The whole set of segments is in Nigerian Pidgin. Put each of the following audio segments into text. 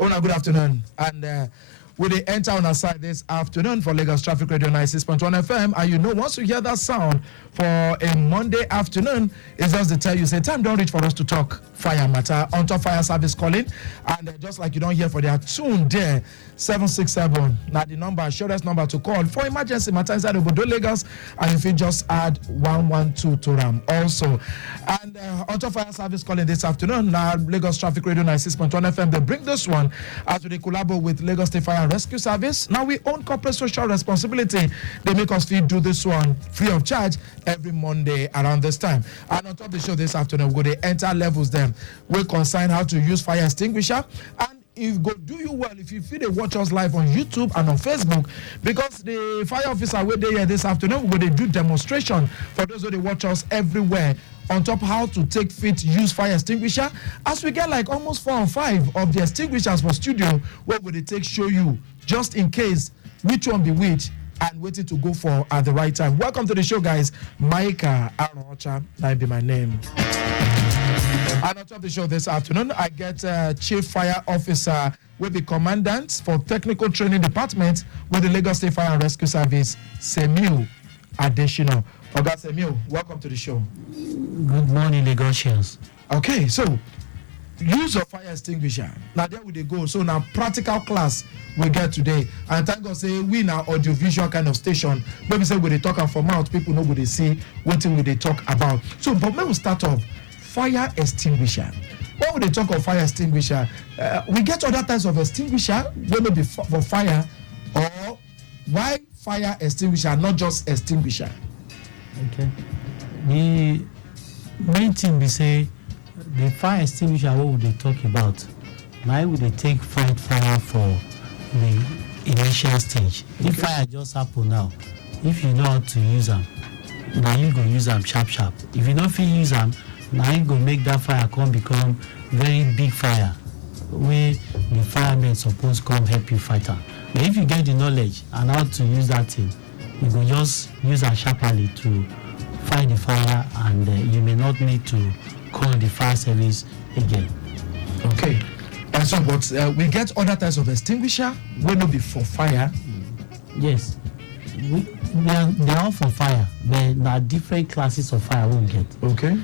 Ona, good afternoon. And we dey enter on our side this afternoon for Lagos Traffic Radio 96.1 FM. And you know, once you hear that sound for a Monday afternoon, it's just to tell you, say, time don't reach for us to talk fire matter on top fire service calling. And just like you don't hear for their tune there, 767. Now the number, shortest number to call for emergency matter inside Obodo Lagos. And if you just add 112 to RAM also. And on top fire service calling this afternoon, now Lagos Traffic Radio 96.1 FM, they bring this one as we collaborate with Lagos State Fire and Rescue Service. Now we own corporate social responsibility. They make us do this one free of charge every Monday around this time. And on top of the show this afternoon, we're going to enter levels them. We consign how to use fire extinguisher. And if go do you well if you feel they watch us live on YouTube and on Facebook, because the fire officer will there here this afternoon, we're going to do demonstration for those who they watch us everywhere on top how to take fit use fire extinguisher, as we get like almost 4 or 5 of the extinguishers for studio where will they take show you just in case which one be which and waiting to go for at the right time. Welcome to the show, guys. Micah Arocha, that be my name. And on top of the show this afternoon, I get Chief Fire Officer, will be Commandant for Technical Training Department with the Lagos State Fire and Rescue Service, Semiu, Adesina. Oga Semiu, welcome to the show. Good morning, Lagosians. Okay, so use of fire extinguisher. Now there we go. So now practical class we get today. And thank God say we now audiovisual kind of station. Maybe say we they talk from out, people know what they see, what thing we they talk about. So but when we start off, fire extinguisher. When we they talk of fire extinguisher, we get other types of extinguisher, whether be for fire or why fire extinguisher, not just extinguisher. Okay. The main thing we say, the fire extinguisher, what would they talk about? Now would they take fight fire for the initial stage? Okay. If fire just happen now, if you know how to use them, now you go use them sharp. If you don't feel use them, now you go make that fire become very big fire where the firemen supposed come help you fight her. But if you get the knowledge and how to use that thing, you go just use it sharply to fight the fire, and you may not need to call the fire service again. Okay. And so, but we get other types of extinguisher will not be for fire. Yes. They are all for fire, but there are different classes of fire we get. Okay.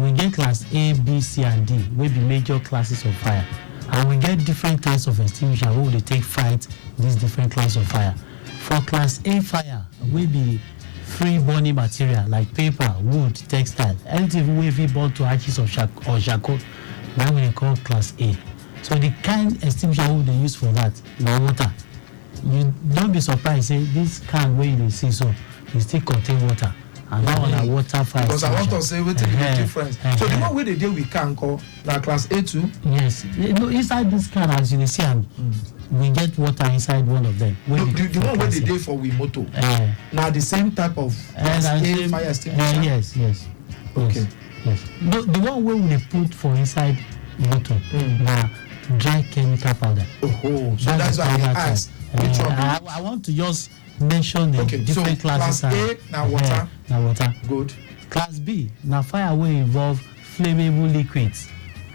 We get class A, B, C, and D, will be major classes of fire. And we get different types of extinguisher who will take fight these different classes of fire. For class A fire, will be free burning material like paper, wood, textile, anything will be burnt to ashes or charcoal. That we call class A. So the kind extinguisher who they use for that, now water. You don't be surprised, say this can where you see so it still contain water. And that one are water fire. Because I want to say what the difference. So the one where they deal with can call like class A2. Yes. Inside this can, as you see, we get water inside one of them. The one where they deal for we moto. Now the same type of class A fire extinguisher. Yes. Okay. Yes. The one where we put for inside motor now dry chemical powder. Oh, so that's why I asked. I want to just mention the different classes. Class A, now water. Now water. Good. Class B, now fire will involve flammable liquids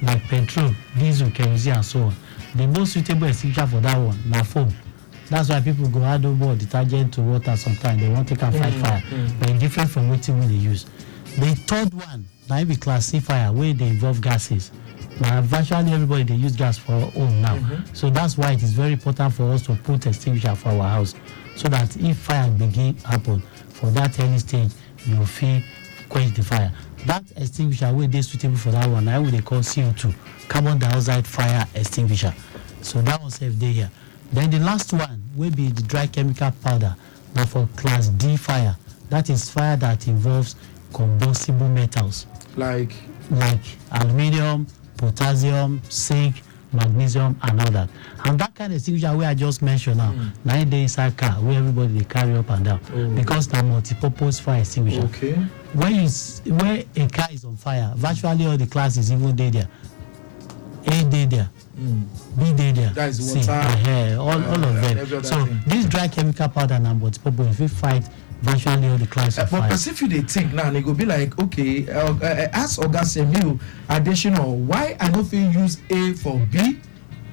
like petrol, diesel, kerosene, and so on. The most suitable extinguisher for that one, now foam. That's why people go add over detergent to water sometimes. They want to take and fight fire. But it's different from what they use. The third one, now it be class C fire, where they involve gases. Now, virtually everybody they use gas for home now. So that's why it is very important for us to put extinguisher for our house, so that if fire begin happen for that early stage, you will feel quench the fire. That extinguisher will be suitable for that one. I will they call CO2, carbon dioxide fire extinguisher. So that one safe day here. Then the last one will be the dry chemical powder. Now for class D fire, that is fire that involves combustible metals like aluminium, potassium, zinc, magnesium, and all that. And that kind of extinguisher where I just mentioned now, 9 days inside car where everybody they carry up and down, because they're multi-purpose fire extinguisher. Okay. Where a car is on fire, virtually all the classes even there. A day there, B day there. That is C, water. all of them. So this dry chemical powder and multi-purpose, if we fight virtually all the classes of fire. But if you they think now, they go be like, okay, ask Oga Semiu additional, why I don't feel use A for B,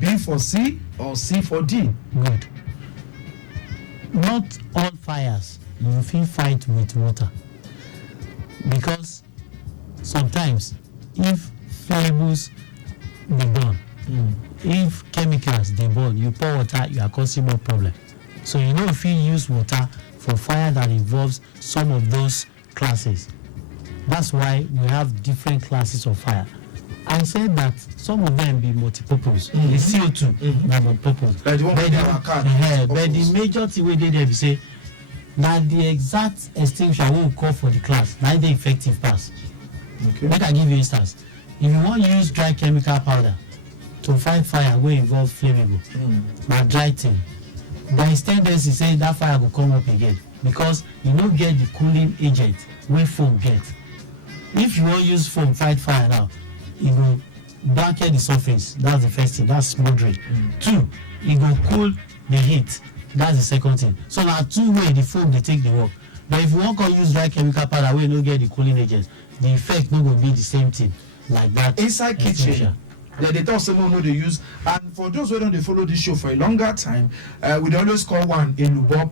B for C or C for D? Good. Not all fires you fit fight with water, because sometimes if flammables dey burn, if chemicals dey burn, you pour water, you are causing more problem. So you no fit use water for fire that involves some of those classes. That's why we have different classes of fire. I said that some of them be multipurpose. The CO2 na multipurpose. Like the one But wey dey our card. but the major thing wey dey there be say na the exact extinguisher wey we call for the class na dey effective pass. Okay. Make I give you instance. If you wan use dry chemical powder to fight fire wey involve flammable, na dry thing. There is tendency say that fire go come up again because you no get the cooling agent wey foam get. If you wan use foam fight fire now, e go darken the surface. That's the first thing. That's smoldering. Two, e go cool the heat. That's the second thing. So na two way the foam dey take the work. But if you wan come use dry chemical powder wey no get the cooling agent, the effect no go be the same thing like that. Inside kitchen, they talk say no dey use. And for those who don't dey follow this show for a longer time, we dey always call one a lubop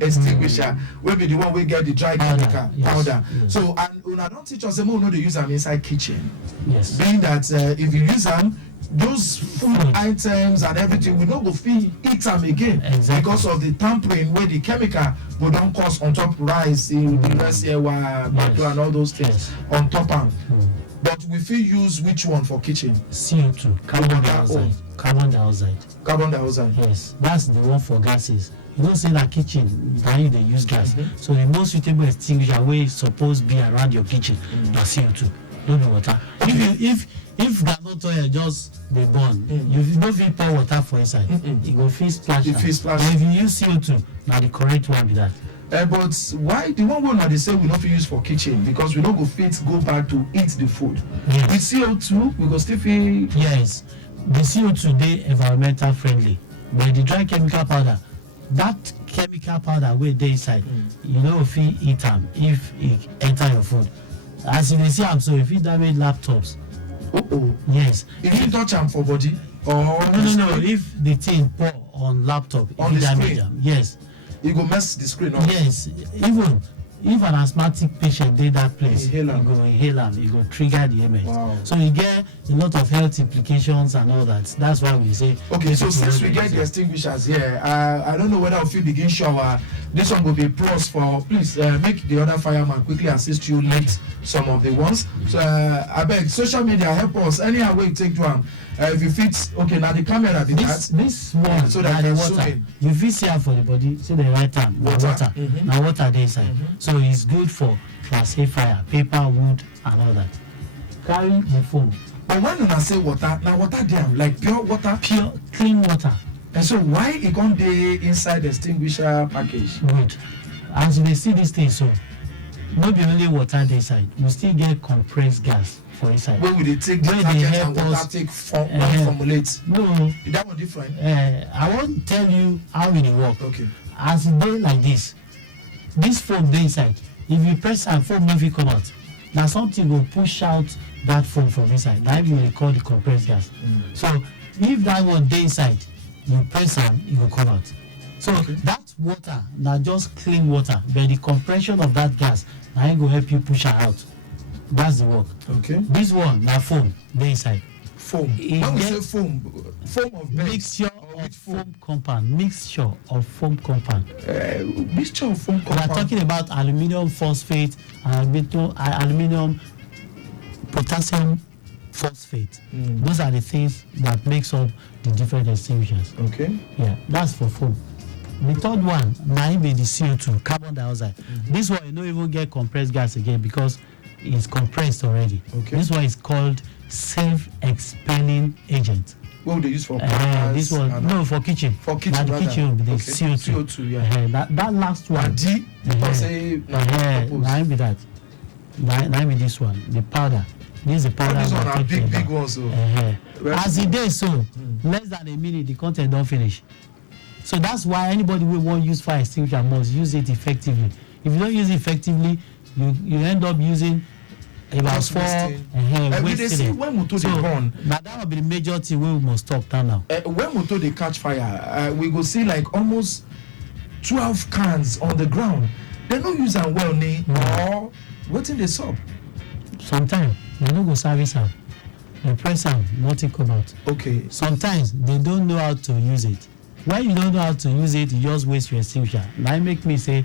extinguisher, wey be the one wey get the dry chemical powder. Yes. So and una don teach us say no dey use am inside kitchen. Yes. Being that if you use am, those food items and everything we no go fit eat am again. Exactly. Because of the tampering wey the chemical go don cause on top rice, the rice ewa, gbado and all those things on top am. But we fit use which one for kitchen? CO2, carbon dioxide. Carbon dioxide. Carbon dioxide. Yes, that's the one for gases. You know say na kitchen na you dey use gas. So the most suitable extinguisher wey suppose be around your kitchen na CO2, no be water. If groundnut oil just dey burn, you no fit pour water for inside. E go fit splash. It fit splash. But if you use CO2, na the correct one be that. But why the one wey una dey say we no fit use for kitchen? Because we no go fit go back to eat the food. Yes. With CO2 we go still fit. Yes, the CO2 dey environmental friendly, but the dry chemical powder, that chemical powder wey dey inside, you no go fit eat am if e enter your food. As you dey see am so, e fit damage laptops. Yes. If you touch am for body or No. If the thing pour on laptop, e On fit the damage screen? am. Yes. e go mess the screen up. Yes. Even if an asthmatic patient dey that place, Inhale am. e go inhale am, e go trigger the MS. Wow. So e get a lot of health implications and all that. That's why we say. Okay, so since we get the extinguishers here, I don't know whether if you begin shower, this one will be plus for, please make the other fireman quickly assist you lift some of the ones. So I beg, social media help us, anyhow way you take to am. If you fit, okay, now the camera be that. This one, So that na the can zoom water. in. You fit see am for the body, see the right hand, na Water. water. Na water dey inside. So it's good for class A fire, paper, wood, and all that. Carry the foam, But when una say water, now water dey am like pure water. pure, clean water. And so why e come dey inside the extinguisher package? Good. As you dey see this thing so, no be only water dey inside, we still get compressed gas for inside. When we dey take Wey dey detergent help and water us- take formulate. No, That one different. I wan tell you how e dey work. Okay. As e dey like this foam dey inside. If you press am, foam no fit come out. Na something go push out that foam from inside. Na im we dey call the compressed gas. So if that one dey inside, you press am, e go come out. So that water na just clean water, but the compression of that gas na im go help you push am out. That's the work. Okay. This one na foam dey inside. Foam. E When we get say foam of bed. mixture or of with foam compound. Mixture of foam compound. Mixture of foam We are compound. talking about aluminium phosphate and aluminium potassium phosphate. Those are the things that makes up the different extinguishers. Okay. Yeah, that's for foam. The third one, na im be the CO2, carbon dioxide. This one you no even get compressed gas again because it's compressed already. Okay. This one is called self-expelling agent. What would they use for cars? This one, and- no, for kitchen. For kitchen, Na the rather. kitchen will be the Okay. CO2. CO2, yeah. That last one. And D, because say Na im be that. Na im be this one, the powder. This is the powder. these we one are are talking big about. ones. So. Well, As e dey so, less than a minute, the content don finish. So that's why anybody wey wan use fire extinguisher must use it effectively. If you don't use it effectively, you end up using about Just 4 we dey see when motor dey burn. na that will be the major thing wey we must stop now. When motor dey catch fire, we go see like almost 12 cans on the ground. They no use am well ni or wetin dey sup. Sometimes they no go service am, they press am, nothing come out. Okay. Sometimes they don't know how to use it. When you don't know how to use it, you just waste your extinguisher. Now it make me say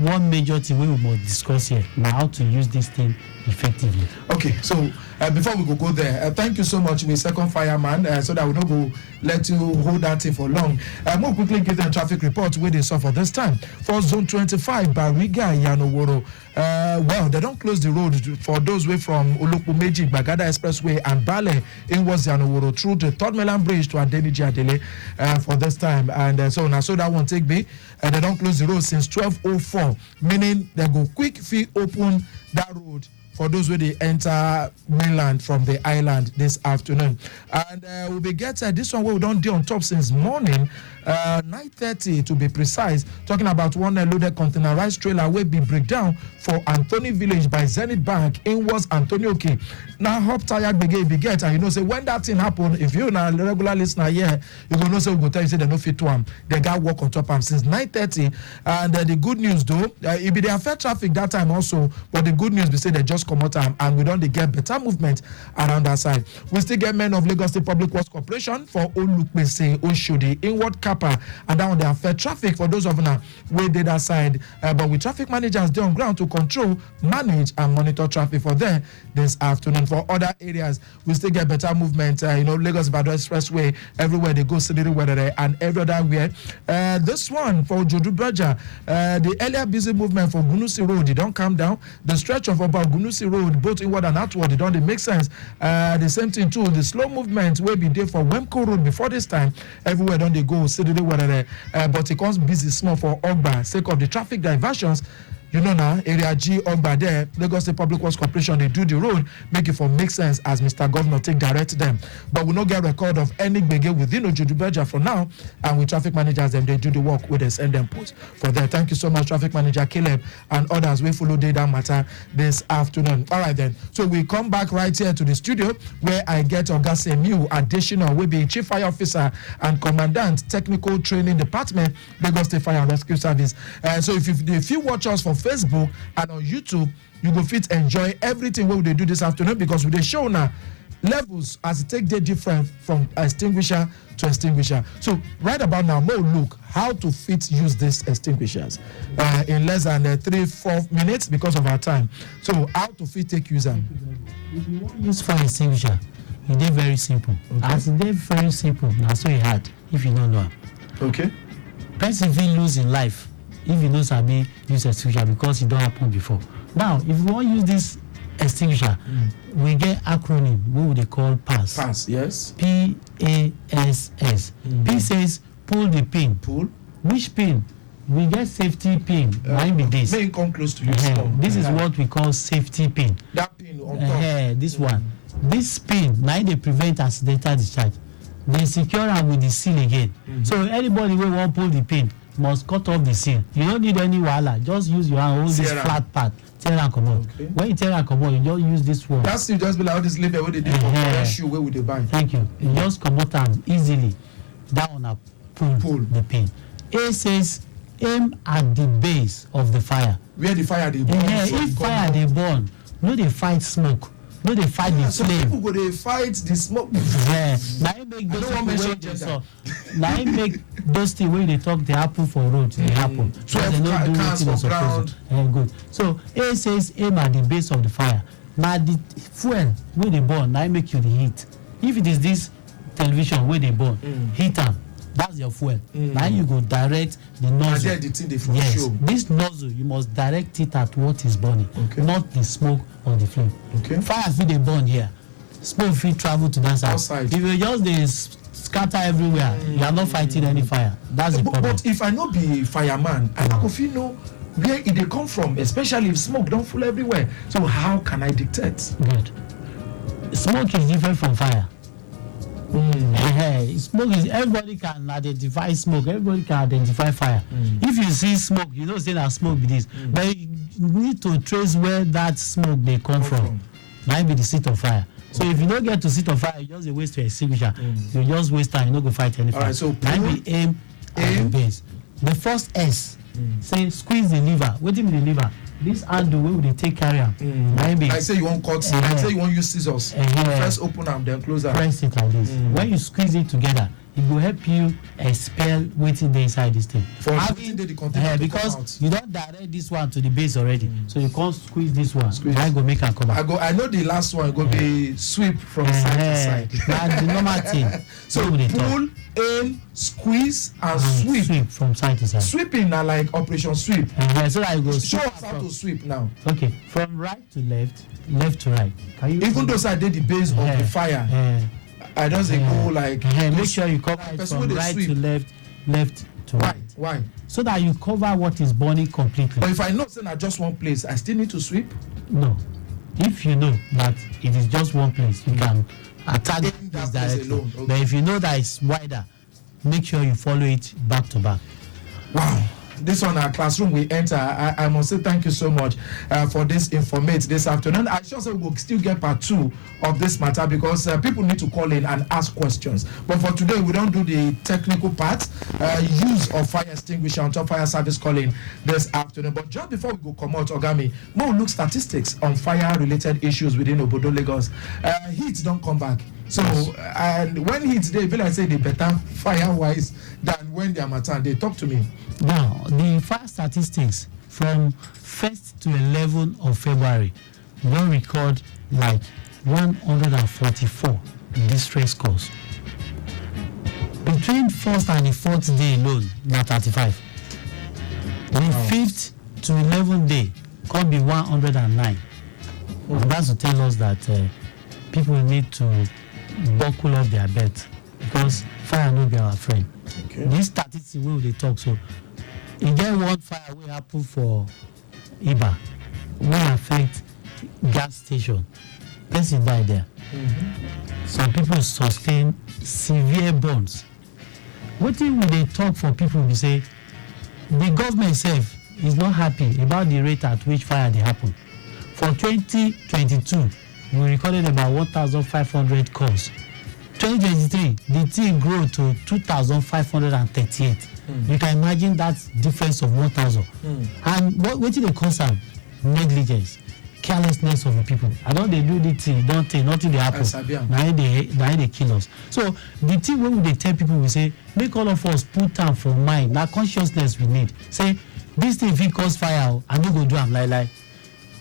one major thing we must discuss here na how to use this thing effectively. Okay, so before we go there, thank you so much, my second fireman, so that we don't go let you hold that thing for long. More quickly give them traffic report where they saw for this time. For zone 25, Bariga, Yanoworo, well, they don't close the road for those way from Olokumeji, Bagada Expressway and Bale inwards Yanoworo through the Third Mainland Bridge to Adeniji Adele for this time. And so now, so that won't take me. And they don't close the road since 12:04, meaning they go quick fee open that road for those where they enter mainland from the island this afternoon. And we'll be getting this one where we don't do on top since morning, 9:30 to be precise, talking about one loaded containerized trailer will be breakdown for Anthony Village by Zenith Bank inwards Antonio K. Now hop tired begin be get, and you know say when that thing happen, if you're a regular listener here, you go know say we go tell you say they no fit to am. They got work on top am since 9:30. And the good news though, it be the affect traffic that time also, but the good news be say they just come out and we don't get better movement around that side. We still get men of Lagos State Public Works Corporation for Olukpese, Oshodi, inward Kappa, and that one they affect traffic for those of us where they that side. But with traffic managers there on ground to control, manage, and monitor traffic for there this afternoon. For other areas, we still get better movement. Lagos Ibadan Expressway, everywhere they go, city weather and every other way. This one for Jodu Berger, the earlier busy movement for Gunusi Road, they don't calm down. The stretch of about Gunusi Road, both inward and outward, they don't make sense. The same thing too, the slow movement will be there for Wemco Road before this time. Everywhere don't they go, city weather, but it comes busy small for Ogba, sake of the traffic diversions. You know now, area G Ogba there, Lagos State Public Works Corporation, they do the road, make it for make sense as Mr. Governor take direct them. But we don't get record of any begin within Ojudu Berger for now, and with traffic managers, them they do the work with us and them put for that. Thank you so much, traffic manager Caleb and others. We follow that matter this afternoon. All right then. So we come back right here to the studio where I get Oga Semiu Adesina, will be Chief Fire Officer and Commandant Technical Training Department, Lagos State Fire and Rescue Service. So if you watch us for Facebook and on YouTube, you go fit enjoy everything what they do this afternoon, because we dey show now levels as it take day different from extinguisher to extinguisher. So right about now, more look how to fit use these extinguishers in less than 3-4 minutes because of our time. So how to fit take use them? If you want use fire extinguisher, it is very simple. Okay. As it is very simple, now so it hard if you don't know. Okay. Person feel lose in life if you know sabi use extinguisher because it don't happen before. Now, if you want use this extinguisher, we get acronym what they call PASS. PASS, yes. PASS. P says pull the pin. Pull. Which pin? We get safety pin. Why be this? May come close to you. This is what we call safety pin. That pin on top. This one. This pin, now they prevent accidental discharge. They secure am with the seal again. So anybody who want pull the pin must cut off the seal. You don't need any wahala. Just use your hand, hold this flat part. Tear am comot. When you tear am comot, you just use this one. That's you just be like all this label where they do for shoe where would they buy. Thank you. You just comot am easily. That one pull the pin. A says aim at the base of the fire. Where the fire they burn. If fire they burn, no they fight smoke. No they fight the so flame. People go they fight the smoke. Now it make those people now it make those things when they talk they happen for road they happen. So they don't do cars anything for ground. Good. So A says aim at the base of the fire. Now the fuel where they burn now it make you the heat. If it is this television where they burn, heat am. That's your fuel. Now you go direct the nozzle. The thing they yes, show. this nozzle you must direct it at what is burning, not the smoke or the flame. Fire fit dey burn here, smoke fit travel to that side. Outside. If you just dey scatter everywhere, you are not fighting any fire. That's the problem. But if I no be fireman, I go fit know where it they come from, especially if smoke don't full everywhere. So how can I dictate? Good. Smoke is different from fire. Smoke is everybody can identify smoke, everybody can identify fire. If you see smoke, you know say that smoke be this. But need to trace where that smoke dey come from. Might be the seat of fire. So if you don't get to seat of fire, you just a waste your extinguisher. You just waste time. You no go fight any fire. Alright, so might be aim at the base. The first S. Say squeeze the lever. Wetin be the lever? This handle wey we dey take carry am. Maybe. Like say you wan cut. Like say you wan use scissors. First open am, then close am. Press it like this. When you squeeze it together, it will help you expel wetin dey inside this thing. For having the container to because come out. you don direct this one to the base already, so you can't squeeze this one. I go make am come out. I know the last one go be sweep from side to side. That's the normal thing. So pull, aim, squeeze, and sweep. Sweep from side to side. Sweeping na like operation sweep. So that you go Show us how to sweep now. Okay, from right to left, left to right. Can you even though I did the base of the fire, I just go like. Make sure you cover it from right to left, left to right. Why? So that you cover what is burning completely. But if I know it's not just one place, I still need to sweep. No, if you know that it is just one place, you can attack this directly. Okay. But if you know that it's wider, make sure you follow it back to back. Wow. This one, our classroom we enter. I must say thank you so much for this informate this afternoon. I sure say we will still get part 2 of this matter because people need to call in and ask questions. But for today, we don't do the technical part. Use of fire extinguisher on top fire service calling this afternoon. But just before we go come out, Ogami, more look statistics on fire-related issues within Obodo Lagos. Heat don't come back. So, and when heat they feel like say they better fire-wise than when they are matter. They talk to me. Now, the fire statistics from 1st to 11th of February, we don't record like 144 distress calls. Between 1st and the 4th day alone, na 35. The 5th to 11th day could be 109. And that's to tell us that people need to buckle up their belt because fire no be our friend. Okay. This statistics wey we dey talk so e get one fire wey happen for Iba wey affect gas station. Person die there. Some people sustain severe burns. Wetin we dey talk for people be say the government sef is not happy about the rate at which fire dey happen. For 2022 we recorded about 1,500 calls. 2023, the thing grew to 2,538. You can imagine that difference of 1,000. And what did they cause am? Negligence, carelessness of the people. I don't they do the thing, don't think nothing they happen. Now they kill us. So the thing when they tell people, we say, make all of us put time for mind. Now consciousness we need. Say this thing if it cause fire, I no go do am lie.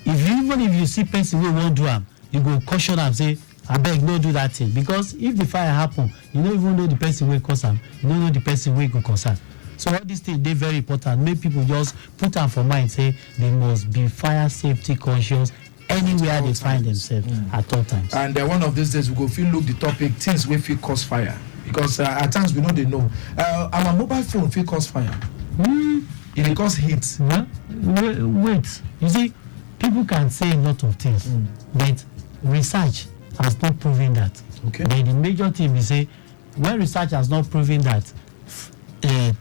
Even if you see person wey won't do am, you go caution am say abeg no do that thing because if the fire happen you don't even know the person wey cause am, you don't know the person wey go cause am. So all these things dey very important. Make people just put am for mind say they must be fire safety conscious anywhere they find themselves at all times. And one of these days we go fit look the topic things wey fit cause fire because at times we know they know. Our mobile phone fit cause fire. It dey cause heat. Wait, you see, people can say a lot of things, but research has not proven that. Okay. But the major thing is say when research has not proven that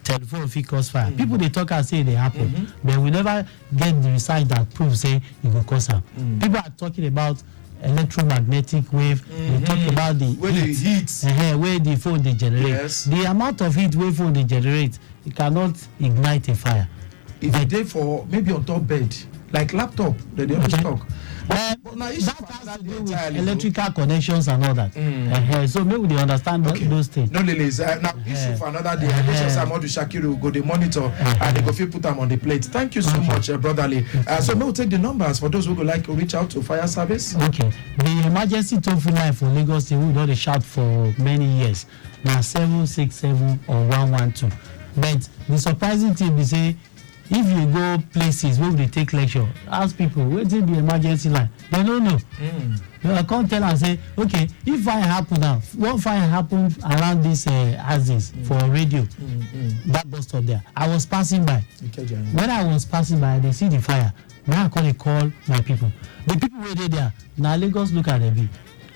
telephone fit cause fire, people they talk and say they happen, but we never get the research that proves say it will cause them. People are talking about electromagnetic wave. They talk about the heat where the phone they generate. Yes. The amount of heat where phone they generate, it cannot ignite a fire. If they dey for maybe on top bed like laptop, they always talk. But that has to do with electrical connections and all that. So maybe they understand those things. No, ladies. Now, issue for another day. Amadu Shakiru go the monitor and they go fit put them on the plate. Thank you so much, brotherly. So maybe we'll take the numbers for those who would like to reach out to fire service. Okay. The emergency toll-free line for Lagos State, we don't shout for many years. Now 767 or 112. But the surprising thing is say, if you go places where they take lecture, ask people waiting the emergency line, they don't know. I can't tell and say, okay, if fire happen now, what fire happened around this axis for radio, that bus stop there. I was passing by. When I was passing by, they see the fire. Now I call my people. The people were there. Now Lagos look at them.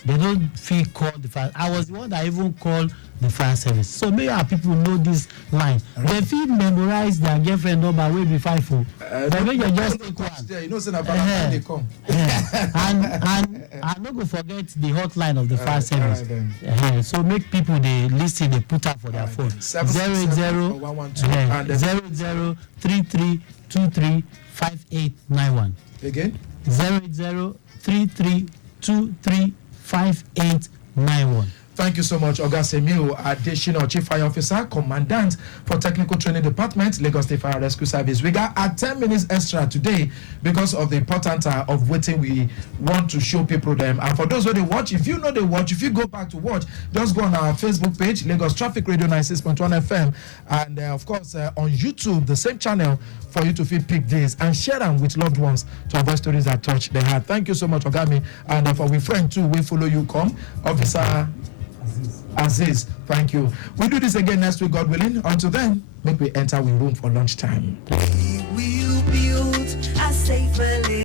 They don't feel called the fire. I was the one that even called the fire service. So make our people know this line. They feel memorize their girlfriend number way before 5. But when you just take one, there, you know, say about they come. and not go forget the hotline of the fire service. Right, So make people they listen, they put up for their phone. 0033235891. Again. 0033235891. Thank you so much, Oga Semiu, Adesina, Chief Fire Officer, Commandant for Technical Training Department, Lagos State Fire Rescue Service. We got 10 minutes extra today because of the importance of waiting. We want to show people them. And for those who they watch, if you know they watch, if you go back to watch, just go on our Facebook page, Lagos Traffic Radio 96.1 FM, and of course on YouTube, the same channel, for you to feel pick this and share them with loved ones to avoid stories that touch their heart. Thank you so much, Ogami, and for we friend too, we follow you. Come, Officer Aziz, thank you. We'll do this again next week, God willing. Until then, make we enter we room for lunchtime. We will build a safer